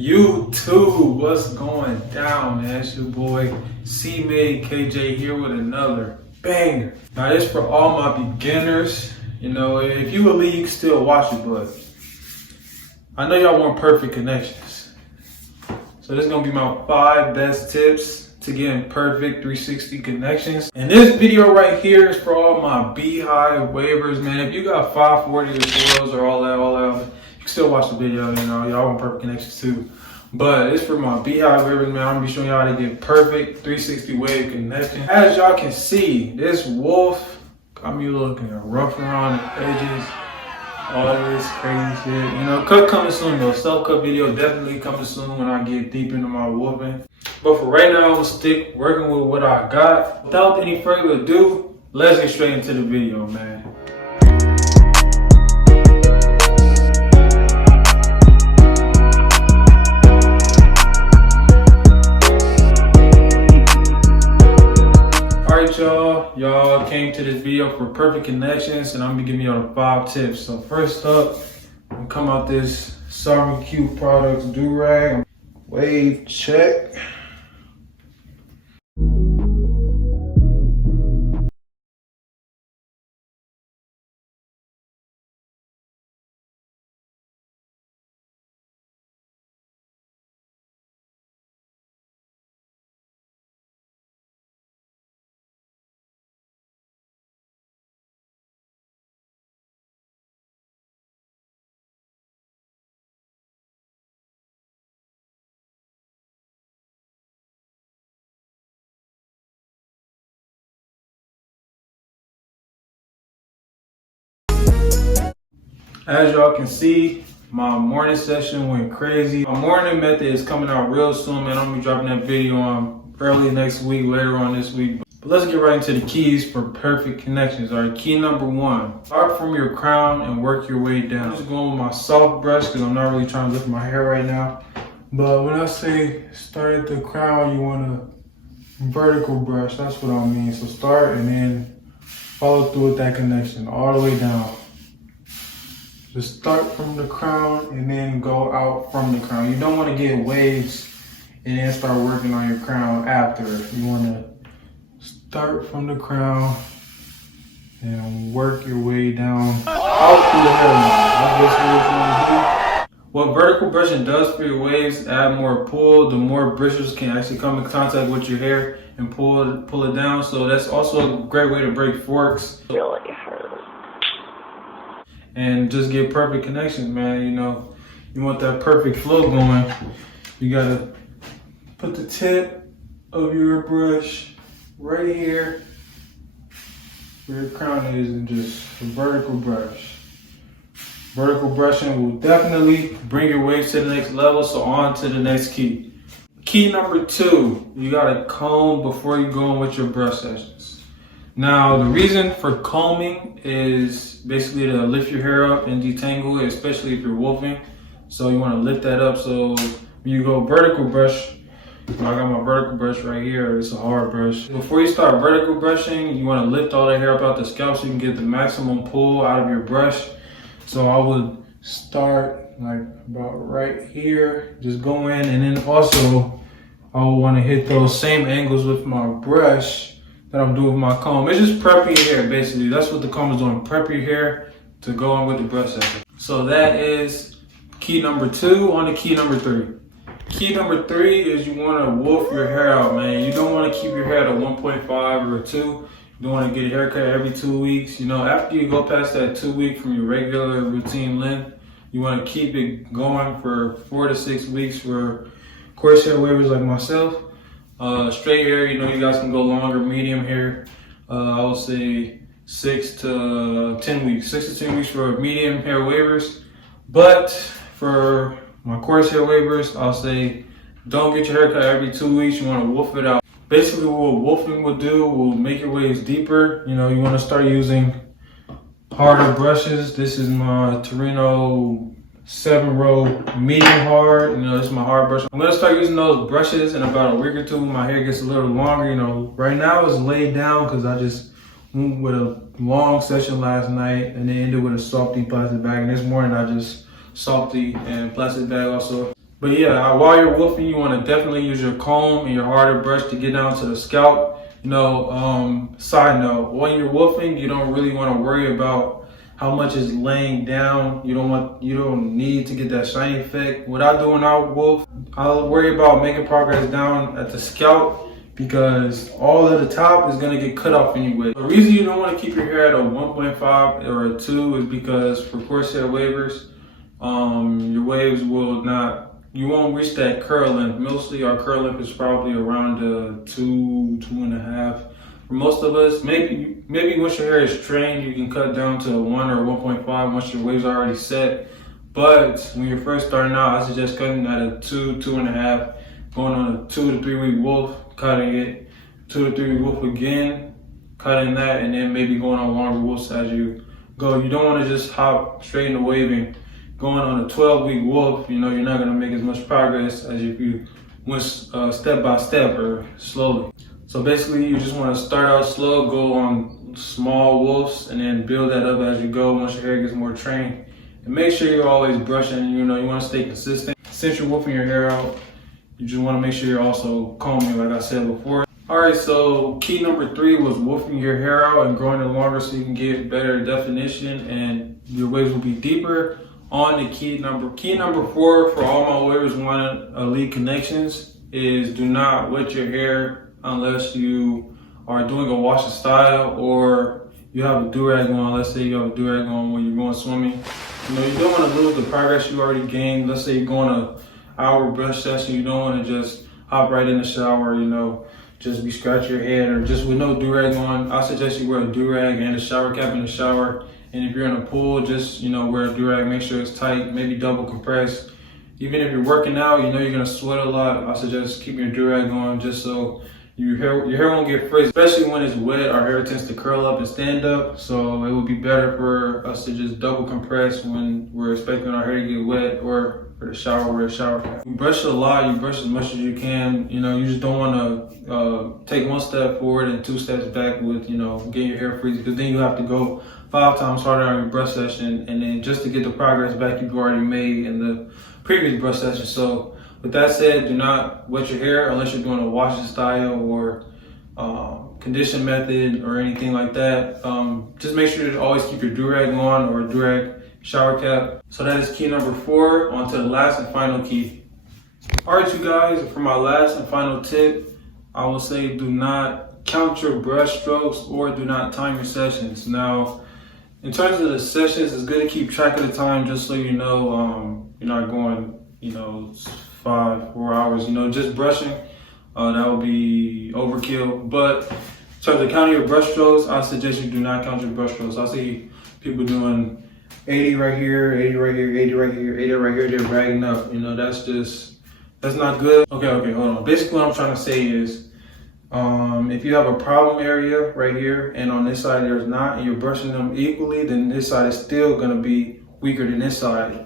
YouTube, what's going down, man? It's your boy C-Made KJ here with another banger. Now this for all my beginners. You know, if you believe you can still watch it, but I know y'all want perfect connections. So this is gonna be my 5 best tips to getting perfect 360 connections. And this video right here is for all my Beehive waivers, man. If you got 540 or 12s or all that, you can still watch the video, you know, y'all want perfect connections too. But it's for my Beehive waivers, man. I'm gonna be showing y'all how to get perfect 360 wave connection. As y'all can see, this wolf got me looking rough around the edges. All this crazy shit. You know, cut coming soon though. Self-cut video definitely coming soon when I get deep into my wolfing. But for right now, I'm gonna stick working with what I got. Without any further ado, let's get straight into the video, man. Alright y'all came to this video for perfect connections, and I'm gonna be giving y'all the 5 tips. So first up, I'm gonna come out this Sovereign Q Products do-rag. Wave check. As y'all can see, my morning session went crazy. My morning method is coming out real soon, man. I'm gonna be dropping that video on early next week, later on this week. But let's get right into the keys for perfect connections. All right, key number 1, start from your crown and work your way down. I'm just going with my soft brush because I'm not really trying to lift my hair right now. But when I say start at the crown, you want a vertical brush. That's what I mean. So start and then follow through with that connection all the way down. Just start from the crown and then go out from the crown. You don't want to get waves and then start working on your crown after. You want to start from the crown and work your way down out through the hairline. That's basically what you want to do. What vertical brushing does for your waves, add more pull. The more bristles can actually come in contact with your hair and pull it down. So that's also a great way to break forks. Really hurt. And just get perfect connections, man. You know, you want that perfect flow going. You gotta put the tip of your brush right here where your crown is and just a vertical brush. Vertical brushing will definitely bring your waves to the next level, so on to the next key. Key number 2, you gotta comb before you go in with your brush sessions. Now, the reason for combing is basically to lift your hair up and detangle it, especially if you're wolfing. So you want to lift that up. So when you go vertical brush, I got my vertical brush right here. It's a hard brush. Before you start vertical brushing, you want to lift all the hair up out the scalp so you can get the maximum pull out of your brush. So I would start like about right here, just go in, and then also I would want to hit those same angles with my brush that I'm doing with my comb. It's just prepping your hair, basically. That's what the comb is doing, prep your hair to go on with the brush session. So that is key number 2. On to key number 3. Key number 3 is you want to wolf your hair out, man. You don't want to keep your hair at a 1.5 or a 2. You don't want to get a haircut every 2 weeks. You know, after you go past that 2 week from your regular routine length, you want to keep it going for 4 to 6 weeks for coarse hair waivers like myself. Straight hair, you know, you guys can go longer. Medium hair, I would say 6 to 10 weeks. 6 to 10 weeks for medium hair waivers. But for my coarse hair waivers, I'll say don't get your haircut every 2 weeks. You want to wolf it out. Basically, what wolfing will do will make your waves deeper. You know, you want to start using harder brushes. This is my Torino 7-row medium hard. You know, this is my hard brush. I'm gonna start using those brushes in about a week or 2 when my hair gets a little longer. You know, right now it's laid down because I just went with a long session last night and then ended with a softy plastic bag. And this morning I just softy and plastic bag also. But yeah, while you're wolfing, you want to definitely use your comb and your harder brush to get down to the scalp. Side note, when you're wolfing, you don't really want to worry about how much is laying down. You don't need to get that shiny effect. What I do when I wolf, I'll worry about making progress down at the scalp, because all of the top is going to get cut off anyway. The reason you don't want to keep your hair at a 1.5 or a 2 is because for corset wavers, your waves will not, you won't reach that curl length. Mostly our curl length is probably around 2.5. For most of us, maybe once your hair is trained, you can cut down to a 1 or 1.5 once your waves are already set. But when you're first starting out, I suggest cutting at a 2, 2.5, going on a 2 to 3 week wolf, cutting it, 2 to 3 week wolf again, cutting that, and then maybe going on longer wolves as you go. You don't want to just hop straight into waving. Going on a 12-week wolf, you're not going to make as much progress as if you went step by step or slowly. So basically, you just want to start out slow, go on small wolves, and then build that up as you go once your hair gets more trained. And make sure you're always brushing. You want to stay consistent. Since you're wolfing your hair out, you just want to make sure you're also combing, like I said before. Alright, so key number 3 was wolfing your hair out and growing it longer so you can get better definition and your waves will be deeper. On to key number 4 for all my wavers wanting elite connections is do not wet your hair unless you are doing a wash and style or you have a do-rag on. Let's say you have a do-rag on when you're going swimming. You don't want to lose the progress you already gained. Let's say you're going an hour brush session. You don't want to just hop right in the shower, just be scratching your head or just with no do-rag on. I suggest you wear a do-rag and a shower cap in the shower. And if you're in a pool, just, wear a do-rag, make sure it's tight, maybe double compress. Even if you're working out, you're gonna sweat a lot. I suggest keeping your do-rag on just so your hair won't get frizzy. Especially when it's wet, our hair tends to curl up and stand up. So it would be better for us to just double compress when we're expecting our hair to get wet, or for the shower, wear a shower cap. You brush a lot, you brush as much as you can. You just don't wanna take one step forward and 2 steps back with, getting your hair frizzy, because then you have to go 5 times harder on your brush session, and then just to get the progress back you've already made in the previous brush session. So with that said, do not wet your hair unless you're doing a wash and style or condition method or anything like that. Just make sure to always keep your do-rag on or a do-rag shower cap. So that is key number 4. On to the last and final key. Alright, you guys, for my last and final tip, I will say do not count your brush strokes or do not time your sessions. Now, in terms of the sessions, it's good to keep track of the time just so you're not going, 4 hours, just brushing. That would be overkill. But in terms of counting your brush strokes, I suggest you do not count your brush strokes. I see people doing 80 right here, 80 right here, 80 right here, 80 right here, they're ragging up. That's not good. Okay, hold on. Basically what I'm trying to say is, if you have a problem area right here and on this side there's not, and you're brushing them equally, then this side is still gonna be weaker than this side.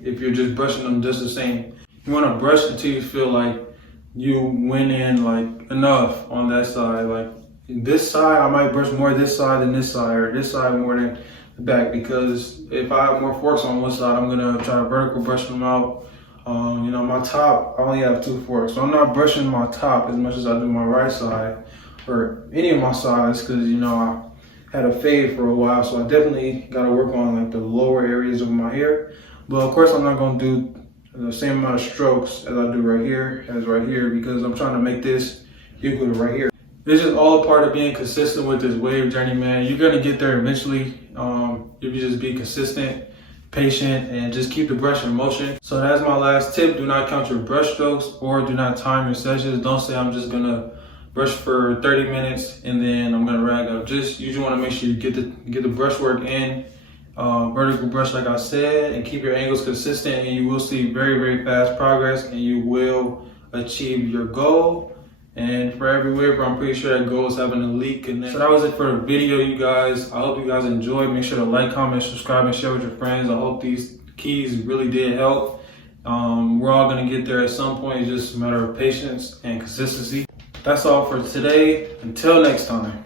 If you're just brushing them just the same, you wanna brush until you feel like you went in like enough on that side. Like this side, I might brush more this side than this side, or this side more than the back, because if I have more forks on one side, I'm gonna try to vertical brush them out. My top, I only have 2 forks, so I'm not brushing my top as much as I do my right side or any of my sides, because I had a fade for a while, so I definitely got to work on like the lower areas of my hair. But of course, I'm not going to do the same amount of strokes as I do right here as right here, because I'm trying to make this equal to right here. It's just all a part of being consistent with this wave journey, man. You're gonna get there eventually if you just be consistent, patient, and just keep the brush in motion. So that's my last tip. Do not count your brush strokes or do not time your sessions. Don't say I'm just gonna brush for 30 minutes and then I'm gonna rag up. You just wanna make sure you get the brush work in. Vertical brush like I said, and keep your angles consistent, and you will see very, very fast progress, and you will achieve your goal. And for every waver, I'm pretty sure that goal is having a elite connection. So that was it for the video, you guys. I hope you guys enjoyed. Make sure to like, comment, subscribe, and share with your friends. I hope these keys really did help. We're all gonna get there at some point. It's just a matter of patience and consistency. That's all for today. Until next time.